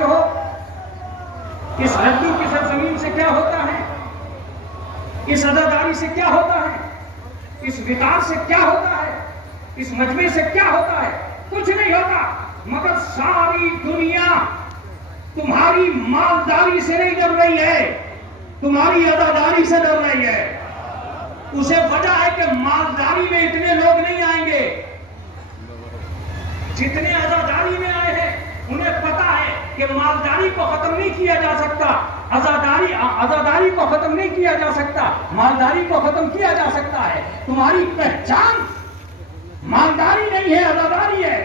جانتے ہو اس لڈو کی سرزمین سے کیا ہوتا ہے؟ اس عزاداری سے کیا ہوتا ہے؟ اس وقار سے کیا ہوتا ہے؟ اس مجمع سے کیا ہوتا ہے؟ کچھ نہیں ہوتا، مگر ساری دنیا تمہاری مالداری سے نہیں ڈر رہی ہے، تمہاری عزاداری سے ڈر رہی ہے۔ اسے وجہ ہے کہ مالداری میں اتنے لوگ نہیں آئیں گے جتنے عزاداری میں آئے ہیں۔ انہیں پتا ہے کہ مالداری کو ختم نہیں کیا جا سکتا، عزاداری کو ختم نہیں کیا جا سکتا، مالداری کو ختم کیا جا سکتا ہے۔ تمہاری پہچان مالداری نہیں ہے، عزاداری ہے۔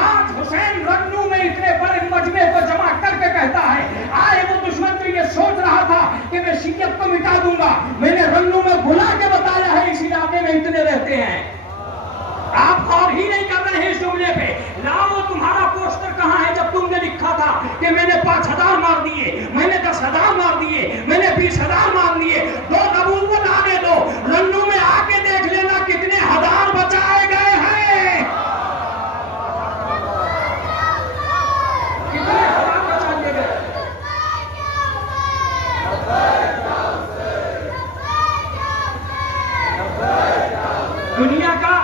آج حسین رنگنو میں اتنے بڑے مجمع کو جمع کر کے کہتا ہے، آئے وہ دشمن تو یہ سوچ رہا تھا کہ میں شیعت کو مٹا دوں گا، میں نے رنگنو میں بلا کے بتایا ہے اس علاقے میں اتنے رہتے ہیں۔ آپ غور ہی نہیں کر رہے ہیں اس جملے پہ۔ لاؤ تمہارا پوسٹر کہاں ہے جب تم نے لکھا تھا کہ میں نے 5,000 مار دیے، میں نے 10,000 مار دیے، میں نے 20,000 مار دیے؟ دو نبوت آنے دو، رنگنو میں آ کے دیکھ لینا کتنے ہزار بچائے گئے ہیں، کتنے ہزار بچائے گئے۔ دنیا کا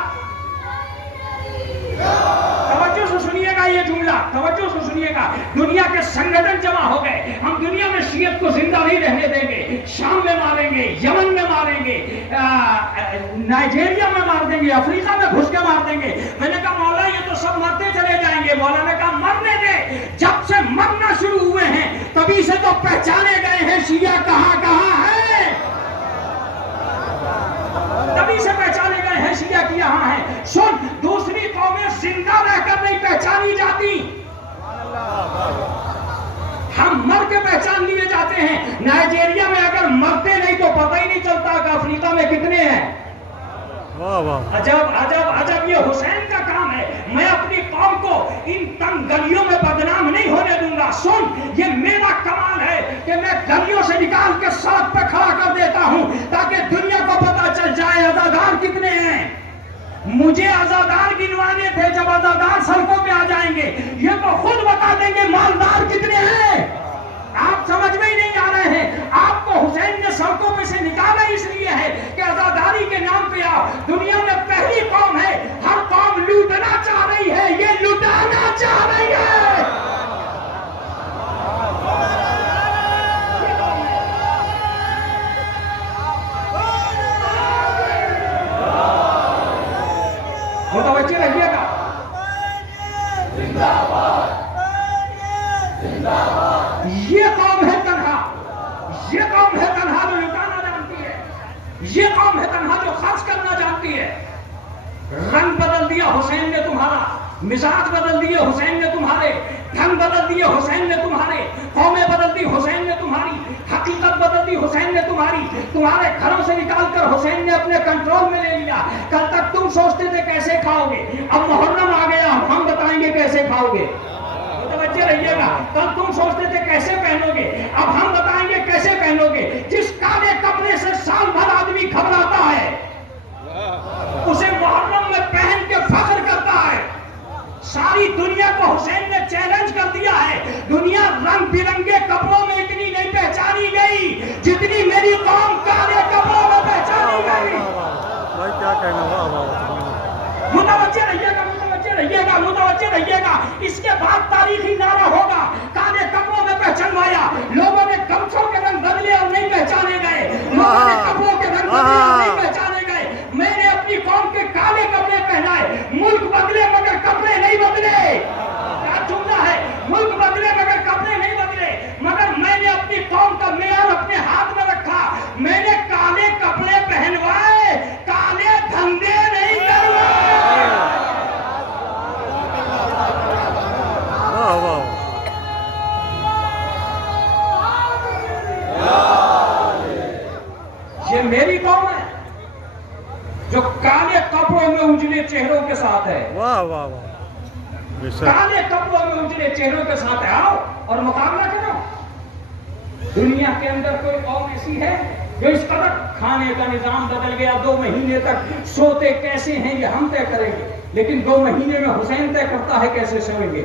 توجہ سے سنیے گا، یہ جملہ توجہ سے سنیے گا، دنیا کے سنگٹن جمع ہو گئے، ہم دنیا میں شیعت کو زندہ نہیں رہنے دیں گے، شام میں ماریں گے، یمن میں ماریں گے، نائجیریا میں مار دیں گے، افریقہ میں گھس کے مار دیں گے۔ میں نے کہا مولا یہ تو سب مرتے چلے جائیں گے۔ مولا نے کہا مرنے دے، جب سے مرنا شروع ہوئے ہیں تبھی سے تو پہچانے گئے ہیں شیعہ کہاں کہاں ہے، تبھی سے پہچانے گئے ہیں شیعہ کی یہاں ہے۔ سن، دوسری قومیں زندہ رہ کر نہیں پہچانی جاتی، ہم مر کے پہچان لیے جاتے ہیں۔ نائجیریا میں اگر مرتے نہیں تو پتہ ہی نہیں چلتا کہ افریقہ میں کتنے ہیں۔ عجب عجب عجب، یہ حسین کا کام ہے۔ میں اپنی قوم کو ان تنگ گلیوں میں بدنام نہیں ہونے دوں گا۔ سن، یہ میرا کمال ہے کہ میں گلیوں سے نکال کے سڑک پہ کھڑا کر دیتا ہوں تاکہ دنیا کو پتہ چل جائے عزادار کتنے ہیں۔ مجھے عزادار گنوانے تھے، جب عزادار سڑکوں پہ آ جائیں گے یہ تو خود بتا دیں گے مالدار کتنے ہیں۔ آپ سمجھ میں ہی نہیں آ رہے ہیں۔ آپ کو حسین نے سڑکوں پہ سے نکالا اس لیے ہے کہ عزاداری کے نام پہ آؤ۔ دنیا میں پہلی قوم ہے، ہر قوم لوٹنا چاہ رہی ہے، یہ لٹانا چاہ رہی ہے۔ متوجہ رہیے گا، یہ قوم ہے تنہا، یہ قوم ہے تنہا جو لٹانا جانتی ہے، یہ قوم ہے تنہا جو خرچ کرنا جانتی ہے۔ رنگ بدل دیا حسین نے تمہارا، مزاج بدل دیے حسین نے تمہارے، ڈھنگ بدل دیے حسین نے تمہارے، قومیں بدل دی حسین نے تمہاری، حقیقت بدل دی حسین نے تمہاری، تمہارے گھروں سے نکال کر حسین نے اپنے کنٹرول میں لے لیا۔ کل تک تم سوچتے تھے کیسے کھاؤ گے، اب محرم آ گیا، ہم بتائیں گے کیسے کھاؤ گے۔ متوجہ رہیے گا، کل تم سوچتے تھے کیسے پہنو گے، اب ہم بتائیں گے کیسے پہنو گے۔ جس کالے کپڑے سے سال بھر آدمی گھبراتا ہے اسے محرم میں پہن کے فخر کرتا ہے۔ ساری دنیا کو حسین نے چیلنج کر دیا ہے، دنیا رنگ برنگے کپڑوں میں اتنی نہیں پہچانی گئی جتنی میری قوم کالے کپڑوں میں پہچانی گئی۔ کیا کہنا، متوجہ رہیے گا، متوجہ رہیے گا، متوجہ رہیے گا۔ اس کے بعد تاریخی نعرہ ہوگا، کالے کپڑوں میں پہچانوایا۔ لوگوں نے گمچھوں کے رنگ بدلے اور نہیں پہچانے گئے، لوگوں نے کپڑوں کے رنگ بدلے اور نہیں پہچانے گئے۔ میں نے اپنی قوم کے کالے کپڑے پہنائے، ملک بدلے مگر کپڑے نہیں بدلے۔ کیا جملہ ہے، ملک بدلے مگر کپڑے نہیں بدلے، مگر میں نے اپنی قوم کا معیار اپنے ہاتھ میں رکھا۔ میں نے کالے کپڑے پہنوائے، کالے دھندے نہیں کروائے۔ یہ میری قوم ہے جو کالے کپڑوں میں اجلے چہروں کے ساتھ ہے۔ واہ واہ واہ، کالے کپڑوں میں اجلے چہروں کے ساتھ ہے۔ آؤ اور مقابلہ کرو۔ دنیا کے اندر کوئی قوم ایسی ہے جو اس قدر کھانے کا نظام بدل گیا، 2 مہینے تک سوتے کیسے ہیں یہ ہم طے کریں گے، لیکن 2 مہینے میں حسین طے کرتا ہے کیسے سوئیں گے۔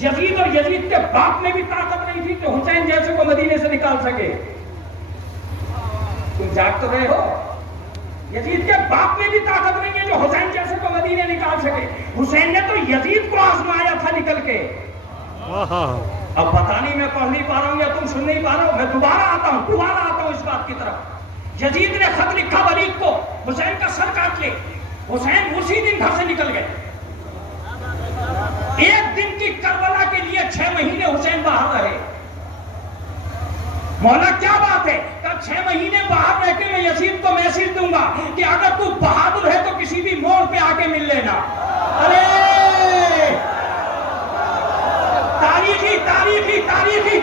یزید اور یزید کے باپ میں بھی طاقت نہیں تھی کہ حسین جیسے کو مدینے سے نکال سکے. تم جاگ تو رہے ہو؟ یزید کے باپ میں بھی طاقت نہیں ہے جو حسین جیسے کو مدینے نکال سکے. حسین نے تو یزید کو آزمایا تھا نکل کے. اب پتہ نہیں میں پڑھ نہیں پا رہا ہوں یا تم سن نہیں پا رہا ہو. میں دوبارہ آتا ہوں اس بات کی طرف. یزید نے خط لکھا ولید کو، حسین کا سر کاٹ لے. حسین اسی دن گھر سے نکل گئے. ایک دن کی کربلا کے لیے 6 مہینے حسین باہر رہے. مولا کیا بات ہے؟ کہ 6 مہینے باہر رہ کے میں یزید کو میسج دوں گا کہ اگر تو بہادر ہے تو کسی بھی موڑ پہ آ کے مل لینا. ارے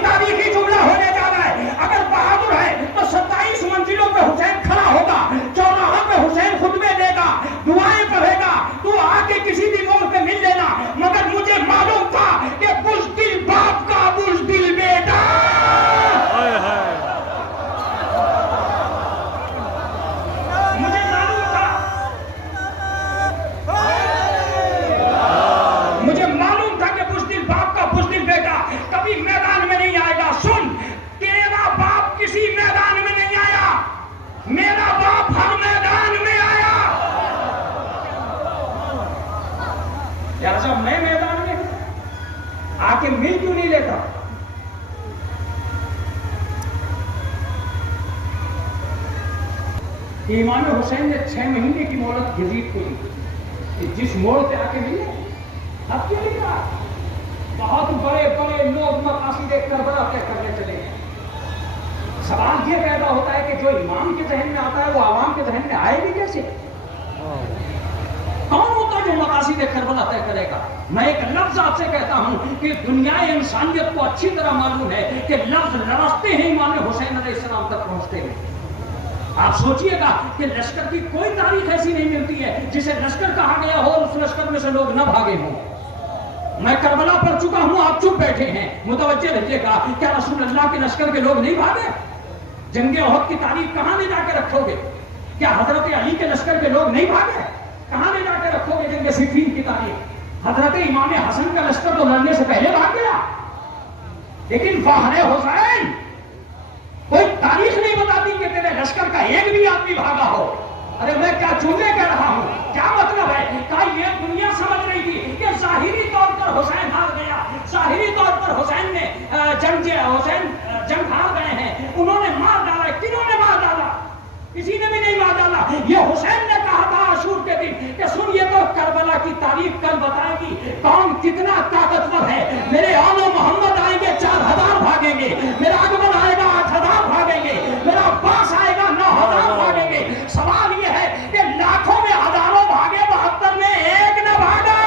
تاریخی جملہ ہونے جا رہا ہے. اگر بہادر ہے تو 27 منزلوں پہ حسین کھڑا ہوگا، چوراہا پہ حسین خطبے دے گا، دعائیں پڑھے گا، تو آ کے کسی بھی موڑ پہ مل لینا. مگر مجھے معلوم تھا کہ بزدل باپ کا بزدل بیٹا. مجھے معلوم تھا کہ بزدل باپ کا بزدل بیٹا کبھی میدان میں نہیں آئے گا. سن، تیرا باپ کسی میدان میں نہیں آیا، میرا باپ ہر میدان میں آیا. لہذا میں میدان میں ہوں، آ کے مل کیوں نہیں لیتا؟ امام حسین نے 6 مہینے کی مہلت یزید کو دی کہ جس موڑ پہ آ کے ملے. اب کیا لکھا؟ بہت بڑے بڑے لوگ مقاصد کربلا طے کرنے چلے ہیں. سوال یہ پیدا ہوتا ہے کہ جو امام کے ذہن میں آتا ہے وہ عوام کے ذہن میں آئے بھی کیسے؟ کون ہوتا ہے جو مقاصد کربلا طے کرے گا؟ میں ایک لفظ آپ سے کہتا ہوں کہ دنیا انسانیت کو اچھی طرح معلوم ہے کہ لفظ لڑکتے ہیں امام حسین علیہ السلام تک پہنچتے ہیں. آپ سوچئے گا کہ لشکر کی کوئی تاریخ ایسی نہیں ملتی ہے جسے لشکر کہا گیا ہو اور اس لشکر میں سے لوگ نہ بھاگے ہوں. میں کربلا پڑھ چکا ہوں، آپ چپ بیٹھے ہیں. متوجہ رہیے گا، کیا رسول اللہ کے لشکر کے لوگ نہیں بھاگے؟ جنگ احد کی تاریخ کہاں لے جا کے رکھو گے؟ کیا حضرت علی کے لشکر کے لوگ نہیں بھاگے؟ کہاں لے جا کے رکھو گے جنگ صفین کی تاریخ؟ حضرت امام حسن کا لشکر تو لڑنے سے پہلے بھاگ گیا. لیکن فخر حسین کوئی تاریخ نہیں بتاتی کہ تیرے لشکر کا ایک بھی آدمی بھاگا ہو. ارے میں کیا جملے کہہ رہا ہوں؟ کیا مطلب ہے؟ کہ یہ دنیا سمجھ رہی تھی کہ ظاہری طور پر حسین ہار گیا، ظاہری طور پر حسین نے جنگ ہار گئے ہیں، انہوں نے مار ڈالا. کنہوں نے مار ڈالا؟ کسی نے بھی نہیں مار ڈالا. یہ حسین نے کہا تھا عاشور کے دن کہ سن، یہ تو کربلا کی تاریخ کل بتائے گی کون کتنا طاقتور ہے. میرے آل محمد آئیں گے 4000 بھاگیں گے، میرا اکبر آئے گا 8000 بھاگیں گے، میرا عباس آئے گا 9000 بھاگیں گے. سوال یہ ہے کہ لاکھوں میں ہزاروں بھاگے، 72 میں ایک نہ بھاگا.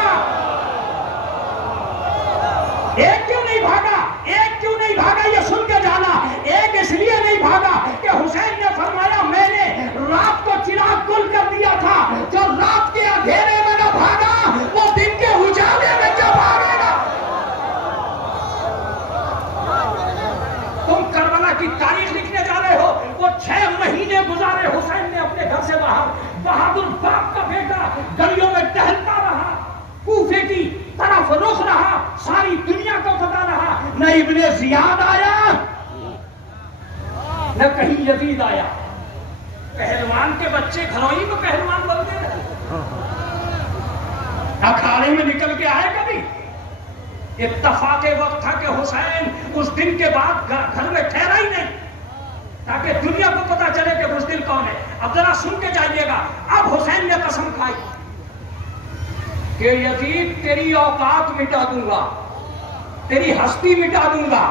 ایک کیوں نہیں بھاگا؟ ایک کیوں نہیں بھاگا یہ سن کے جانا. ایک اس لیے نہیں بھاگا کہ حسین نے فرمایا میں نے رات کو چراغ گل کر دیا تھا. جو رات کے اندھیرے میں نہ بھاگا وہ دن کے اجالے میں کیا بھاگے گا؟ تم کربلا کی تاریخ لکھنے جا رہے ہو. وہ 6 مہینے گزارے حسین نے اپنے گھر سے باہر. بہادر باپ کا بیٹا گلیوں میں ٹہلتا رہا، کوفے کی طرف رخ رہا، ساری دنیا کو پتا رہا. نہ ابن زیاد آیا نہ کہیں یزید آیا. پہلوان کے بچے گھروئی میں پہلوان بنتے رہے، اکھاڑے میں نکل کے آئے کبھی؟ اتفاق وقت تھا کہ حسین اس دن کے بعد گھر میں ٹھہرا ہی نہیں تاکہ دنیا کو پتا چلے کہ بزدل کون ہے. اب ذرا سن کے جائیے گا. اب حسین نے قسم کھائی کہ یزید تیری اوقات مٹا دوں گا، تیری ہستی مٹا دوں گا،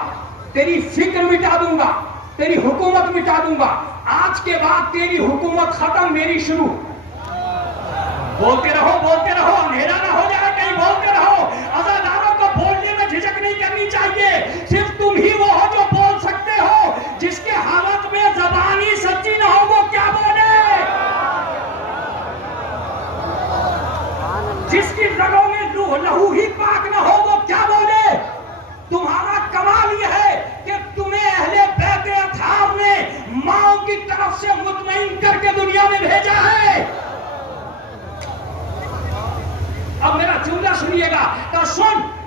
تیری فکر مٹا دوں گا، تیری حکومت مٹا دوں گا. آج کے بعد تیری حکومت ختم، میری شروع. بولتے رہو، اندھیرا نہ ہو جائے کہیں. بولتے رہو. عزاداروں کو بولنے میں جھجک نہیں کرنی چاہیے. صرف تم ہی وہ ہو جو بول سکتے ہو. جس کے حالت میں زبانی سچی نہ ہو وہ کیا بولے؟ جس کی رگوں میں لہو ہی پاک نہ ہو وہ کیا بولے؟ تمہارا کمال یہ ہے کہ تمہیں اہل بیت اطہار نے ماں کی طرف سے مطمئن کر کے دنیا میں بھیجا ہے. اب میرا جملہ سنیے گا. تو سن،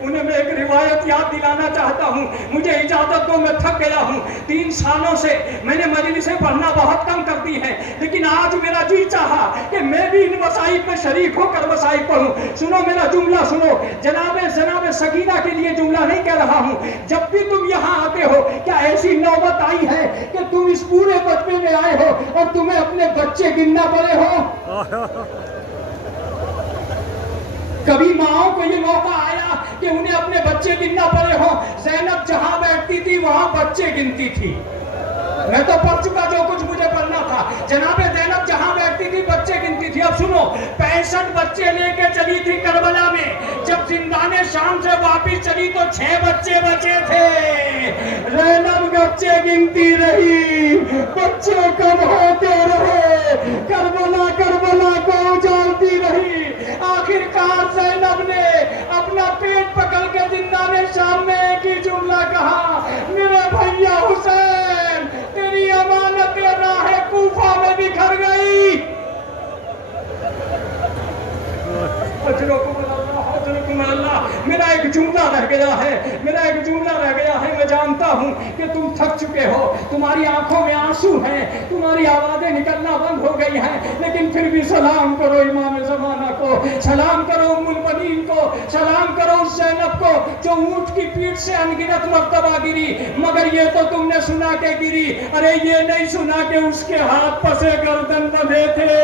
انہیں میں ایک روایت یاد دلانا چاہتا ہوں، مجھے اجازت دو، میں تھک گیا ہوں۔ 3 سالوں سے میں نے مجلسیں پڑھنا بہت کم کر دی ہیں، لیکن آج میرا جی چاہا کہ میں بھی ان وسائل میں شریک ہو کر وسائل پڑھوں۔ سنو میرا جملہ سنو، جناب سکینہ کے لیے جملہ نہیں کہہ رہا ہوں۔ جب بھی تم یہاں آتے ہو، کیا ایسی نوبت آئی ہے کہ تم اس پورے مجمع میں آئے ہو اور تمہیں اپنے بچے گننا پڑے ہو؟ کبھی ماؤں کو یہ موقع آیا کہ انہیں اپنے بچے گننا پڑے ہو؟ زینب جہاں بیٹھتی تھی وہاں بچے گنتی تھی۔ میں تو پڑھ چکا جو کچھ مجھے پڑھنا تھا۔ جناب زینب جہاں بیٹھتی تھی بچے گنتی تھی۔ اب سنو، 65 بچے لے کے چلی تھی کربلا میں، جب زندان شام سے واپس چلی تو 6 بچے بچے تھے۔ زینب بچے گنتی رہی، بچے کم ہوتے رہے، کربلا کربلا کو اجالتی رہی۔ آخر کار زینب نے اپنا پیٹ پکڑ کے زندان شام میں ایک ہی جملہ کہا، میرے بھیا حسین تیری امانت راہ کوفہ میں بکھر گئی۔ اجرکم اللہ۔ میرا ایک جملہ رہ گیا ہے، میرا ایک جملہ رہ گیا ہے۔ میں جانتا ہوں کہ تم تھک چکے ہو، تمہاری آنکھوں میں آنسو ہیں، تمہاری آوازیں نکلنا بند ہو گئی ہیں، لیکن پھر بھی سلام کرو امام زمانہ کو، سلام کرو ام المؤمنین کو، سلام کرو اس زینب کو جو اونٹ کی پیٹھ سے انگنت مرتبہ گری، مگر یہ تو تم نے سنا کہ گری، ارے یہ نہیں سنا کہ اس کے ہاتھ پسے گردن بندھے تھے،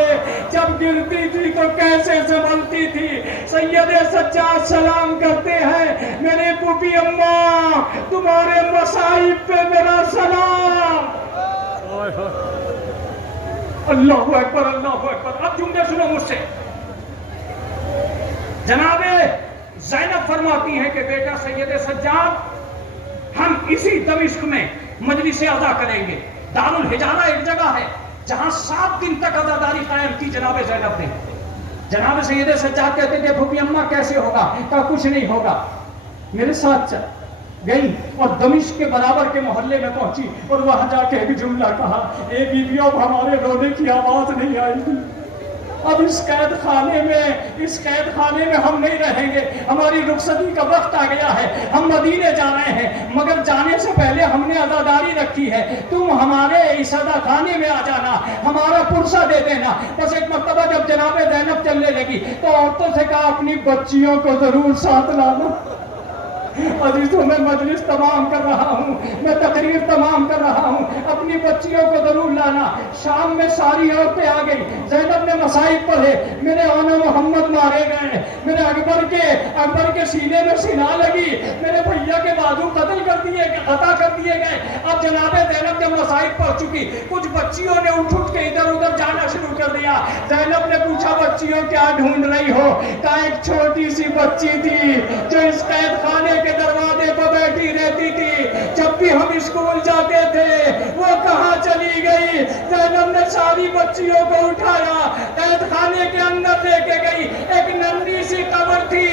جب گرتی تھی تو کیسے سنبھلتی تھی۔ سید سجاد سلام کرتے ہیں، میرے پھوپھی اماں تمہارے مصائب پہ میرا سلام۔ اللہ اکبر، اللہ اکبر۔ اب جملے سنو مجھ سے۔ جناب زینب فرماتی ہیں کہ بیٹا سید سجاد، ہم اسی دمشق میں مجلس ادا کریں گے۔ دارالحجارہ ایک جگہ ہے جہاں 7 دن تک عزاداری قائم کی جناب زینب نے۔ جناب سید سجاد کہتے تھے پھوپھی اماں کیسے ہوگا؟ کہا کچھ نہیں ہوگا، میرے ساتھ چل۔ گئی اور دمشق کے برابر کے محلے میں پہنچی اور وہاں جا کے ایک جملہ کہا، اے بیوی اب ہمارے رونے کی آواز نہیں آئے گی، اب اس قید خانے میں ہم نہیں رہیں گے، ہماری رخصتی کا وقت آ گیا ہے، ہم مدینے جا رہے ہیں، مگر جانے سے پہلے ہم نے عزاداری رکھی ہے، تم ہمارے اس عزا خانے میں آ جانا، ہمارا پرسہ دے دینا۔ بس ایک مرتبہ جب جناب زینب چلنے لگی تو عورتوں سے کہا اپنی بچیوں کو ضرور ساتھ لانا۔ عزیزوں میں مجلس تمام کر رہا ہوں، میں تقریر تمام کر رہا ہوں، اپنی بچیوں کو ضرور لانا۔ شام میں ساری عورتیں آ گئی، زینب نے مصائب پڑھے، میرے آنا محمد مارے گئے، میرے اکبر کے سینے میں سلا لگی، میرے بھیا کے بازو قطع کر دیے گئے۔ اب جناب زینب جب مصائب پڑھ چکی، کچھ بچیوں نے اٹھ کے ادھر ادھر جانا شروع کر دیا۔ زینب نے پوچھا بچیوں کیا ڈھونڈ رہی ہو؟ کہا ایک چھوٹی سی بچی تھی جو اس قید خانے کے دروازے پر بیٹھی رہتی تھی، جب بھی ہم اسکول جاتے تھے وہ کہاں چلی گئی؟ زینب نے ساری بچیوں کو اٹھایا، قید خانے کے اندر لے کے گئی، ایک ننھی سی قبر تھی،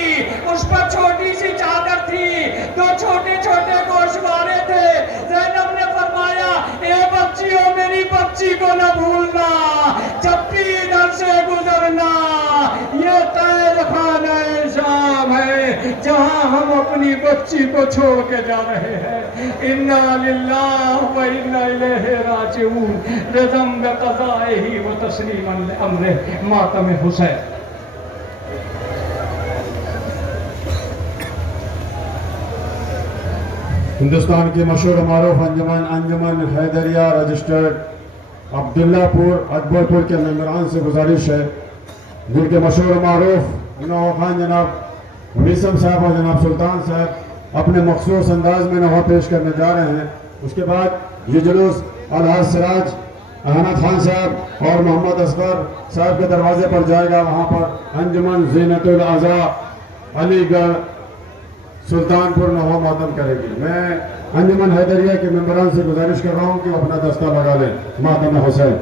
اس پر چھوٹی سی چادر تھی، 2 چھوٹے چھوٹے گوشوارے تھے۔ زینب نے فرمایا اے بچیوں میری بچی کو نہ بھولنا، جب بھی ادھر سے گزرنا، یہ قید خانہ شام ہے جہاں ہم اپنی بچی کو چھوڑ کے جا رہے ہیں۔ انا للہ و انا الیہ راجعون، رضا بقضائہ و تسلیما لامرہ، ماتم حسین۔ ہندوستان کے مشہور معروف انجمن حیدریہ رجسٹرڈ عبداللہ پور اکبر پور کے ممبران سے گزارش ہے، جن کے مشہور معروف نوح خان جناب میسم صاحب اور جناب سلطان صاحب اپنے مخصوص انداز میں نوحہ پیش کرنے جا رہے ہیں۔ اس کے بعد یہ جلوس الحاج سراج احمد خان صاحب اور محمد اصغر صاحب کے دروازے پر جائے گا، وہاں پر انجمن زینت الاعضاء علی گڑھ سلطان پور نوحہ ماتم کرے گی۔ میں انجمن حیدریہ کے ممبران سے گزارش کر رہا ہوں کہ وہ اپنا دستہ لگا لیں، ماتم حسین۔